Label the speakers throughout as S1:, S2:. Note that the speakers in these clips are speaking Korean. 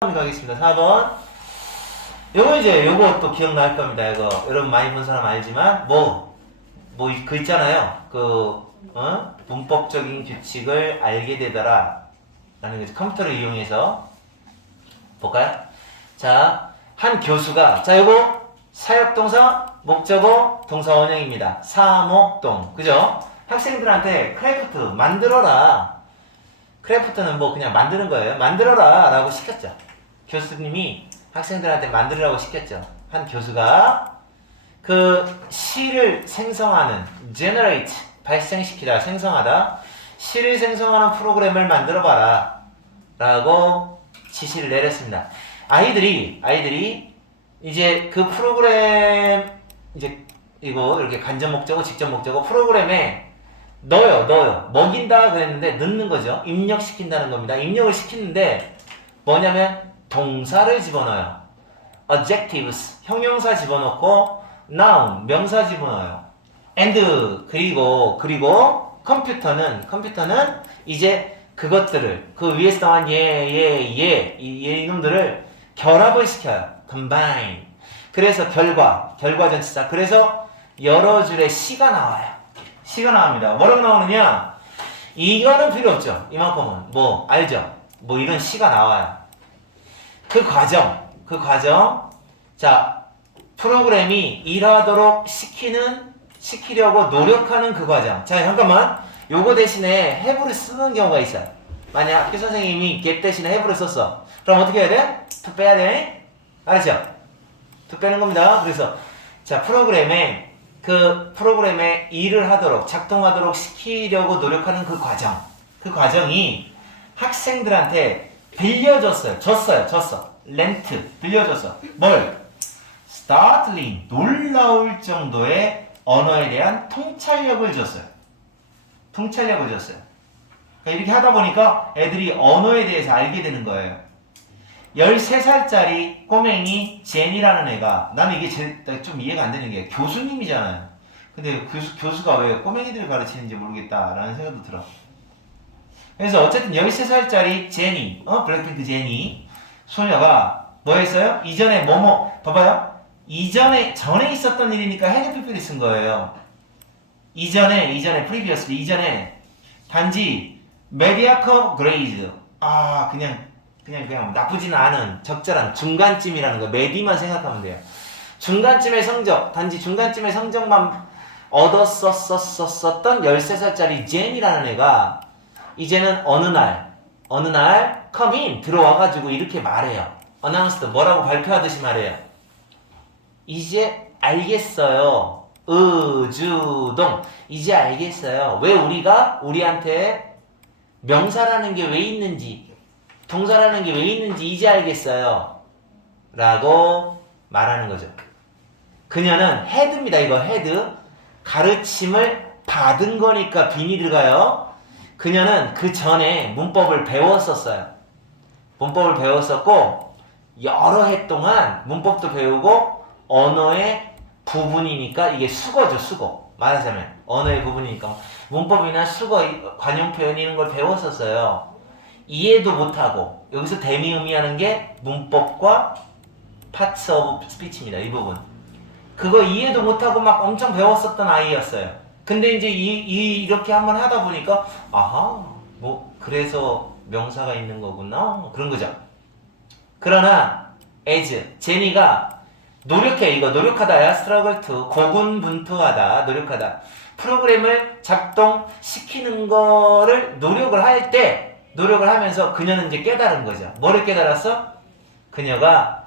S1: 가겠습니다. 4번. 요거 이제 요거 또 기억날 겁니다. 이거 여러분 많이 본 사람 알지만 뭐 뭐 그 있잖아요. 그 어? 문법적인 규칙을 알게 되더라. 라는 거죠. 컴퓨터를 이용해서 볼까요? 자, 한 교수가 자, 요거 사역동사, 목적어, 동사 원형입니다. 사목동. 그죠? 학생들한테 크래프트 만들어라. 크래프트는 뭐 그냥 만드는 거예요. 만들어라 라고 시켰죠. 교수님이 학생들한테 만들으라고 시켰죠. 한 교수가 그 시를 생성하는 generate 발생시키다 생성하다 시를 생성하는 프로그램을 만들어 봐라 라고 지시를 내렸습니다. 아이들이 아이들이 이제 그 프로그램 이제 이거 이렇게 간접 목적어 직접 목적어 프로그램에 넣어요, 넣어요. 먹인다 그랬는데 넣는 거죠. 입력시킨다는 겁니다. 입력을 시키는데 뭐냐면 동사를 집어넣어요. adjectives 형용사 집어넣고 noun 명사 집어넣어요. and 그리고 그리고 컴퓨터는 컴퓨터는 이제 그것들을 그 위에서 나온 예예예 이 이놈들을 결합을 시켜요. combine. 그래서 결과 결과 전치사. 그래서 여러 줄의 시가 나와요. 시가 나옵니다. 뭐라고 나오느냐? 이거는 필요 없죠. 이만큼은 뭐 알죠? 뭐 이런 시가 나와요. 그 과정, 그 과정. 자, 프로그램이 일하도록 시키는 시키려고 노력하는 그 과정. 자, 잠깐만. 요거 대신에 have를 쓰는 경우가 있어요. 만약 학교 선생님이 get 대신에 have를 썼어. 그럼 어떻게 해야 돼? to 빼야 돼? 알았죠? to 빼는 겁니다. 그래서 자, 프로그램에 그 프로그램에 일을 하도록 작동하도록 시키려고 노력하는 그 과정. 그 과정이 학생들한테 빌려줬어요. 줬어요. 줬어. 렌트 빌려줬어. 뭘? startling 놀라울 정도의 언어에 대한 통찰력을 줬어요. 통찰력을 줬어요. 그러니까 이렇게 하다 보니까 애들이 언어에 대해서 알게 되는 거예요. 13살짜리 꼬맹이 제니라는 애가 나는 이게 제- 좀 이해가 안 되는 게 교수님이잖아요. 근데 교수, 교수가 왜 꼬맹이들을 가르치는지 모르겠다라는 생각도 들어. 그래서 어쨌든 13살짜리 제니, 어? 블랙핑크 제니 소녀가 뭐 했어요? 이전에 뭐뭐 봐봐요. 이전에 전에 있었던 일이니까 헤드 피플이 쓴 거예요. 이전에 이전에 프리비어스 이전에 단지 메디아커 그레이드 아 그냥 그냥 그냥 나쁘지는 않은 적절한 중간쯤이라는 거 메디만 생각하면 돼요. 중간쯤의 성적 단지 중간쯤의 성적만 얻었었었었던 13살짜리 제니라는 애가 이제는 어느 날 어느 날 컴인 들어와가지고 이렇게 말해요. 어나운스도 뭐라고 발표하듯이 말해요. 이제 알겠어요. 의주동. 이제 알겠어요. 왜 우리가 우리한테 명사라는 게 왜 있는지, 동사라는 게 왜 있는지 이제 알겠어요. 라고 말하는 거죠. 그녀는 헤드입니다. 이거 헤드. 가르침을 받은 거니까 빈이 들어가요. 그녀는 그 전에 문법을 배웠었어요. 문법을 배웠었고, 여러 해 동안 문법도 배우고, 언어의 부분이니까 이게 수거죠, 수거. 말하자면 언어의 부분이니까 문법이나 수거, 관용 표현 이런 걸 배웠었어요. 이해도 못하고 여기서 대미의미하는 게 문법과 파츠 오브 스피치입니다. 이 부분. 그거 이해도 못하고 막 엄청 배웠었던 아이였어요. 근데 이제 이, 이 이렇게 한번 하다 보니까 아하 뭐 그래서 명사가 있는 거구나. 그런 거죠. 그러나 as 제니가 노력해. 이거 노력하다야 struggle to. 고군분투하다 노력하다. 프로그램을 작동시키는 거를 노력을 할 때 노력을 하면서 그녀는 이제 깨달은 거죠. 뭐를 깨달았어? 그녀가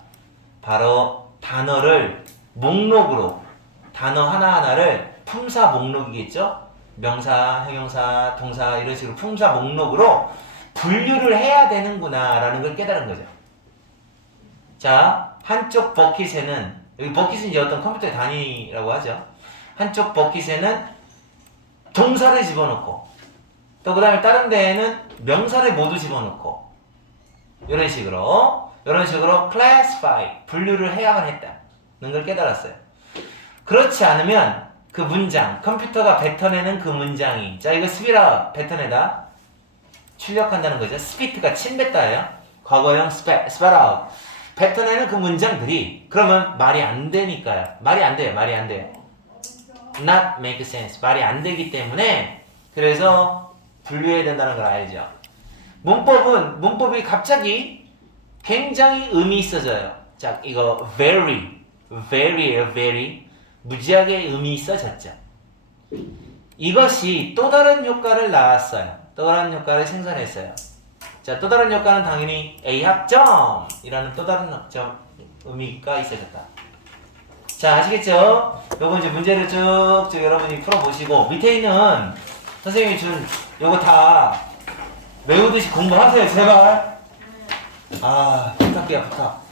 S1: 바로 단어를 목록으로 단어 하나하나를 품사 목록이겠죠 명사, 형용사, 동사 이런 식으로 품사 목록으로 분류를 해야 되는구나 라는 걸 깨달은 거죠 자, 한쪽 버킷에는 여기 버킷은 이제 어떤 컴퓨터 단위라고 하죠. 한쪽 버킷에는 동사를 집어넣고 또 그 다음에 다른 데에는 명사를 모두 집어넣고 이런 식으로 이런 식으로 classify 분류를 해야만 했다는 걸 깨달았어요. 그렇지 않으면 그 문장 컴퓨터가 뱉어내는 그 문장이 자 이거 스피라 뱉어내다 출력한다는 거죠. 스피트가 침뱉다예요. 과거형 out. 뱉어내는 그 문장들이 그러면 말이 안 되니까요. 말이 안 돼요. 말이 안 돼요. not make sense. 말이 안 되기 때문에 그래서 분류해야 된다는 걸 알죠. 문법은 문법이 갑자기 굉장히 의미 있어져요. 자, 이거 very, very예요, very. 무지하게 의미 있어졌죠. 이것이 또 다른 효과를 낳았어요. 또 다른 효과를 생산했어요. 자, 또 다른 효과는 당연히 A 학점이라는 또 다른 학점 의미가 있어졌다. 자, 아시겠죠? 요거 이제 문제를 쭉쭉 여러분이 풀어보시고 밑에 있는 선생님이 준 요거 다 외우듯이 공부하세요, 제발. 아, 부탁해요, 부탁.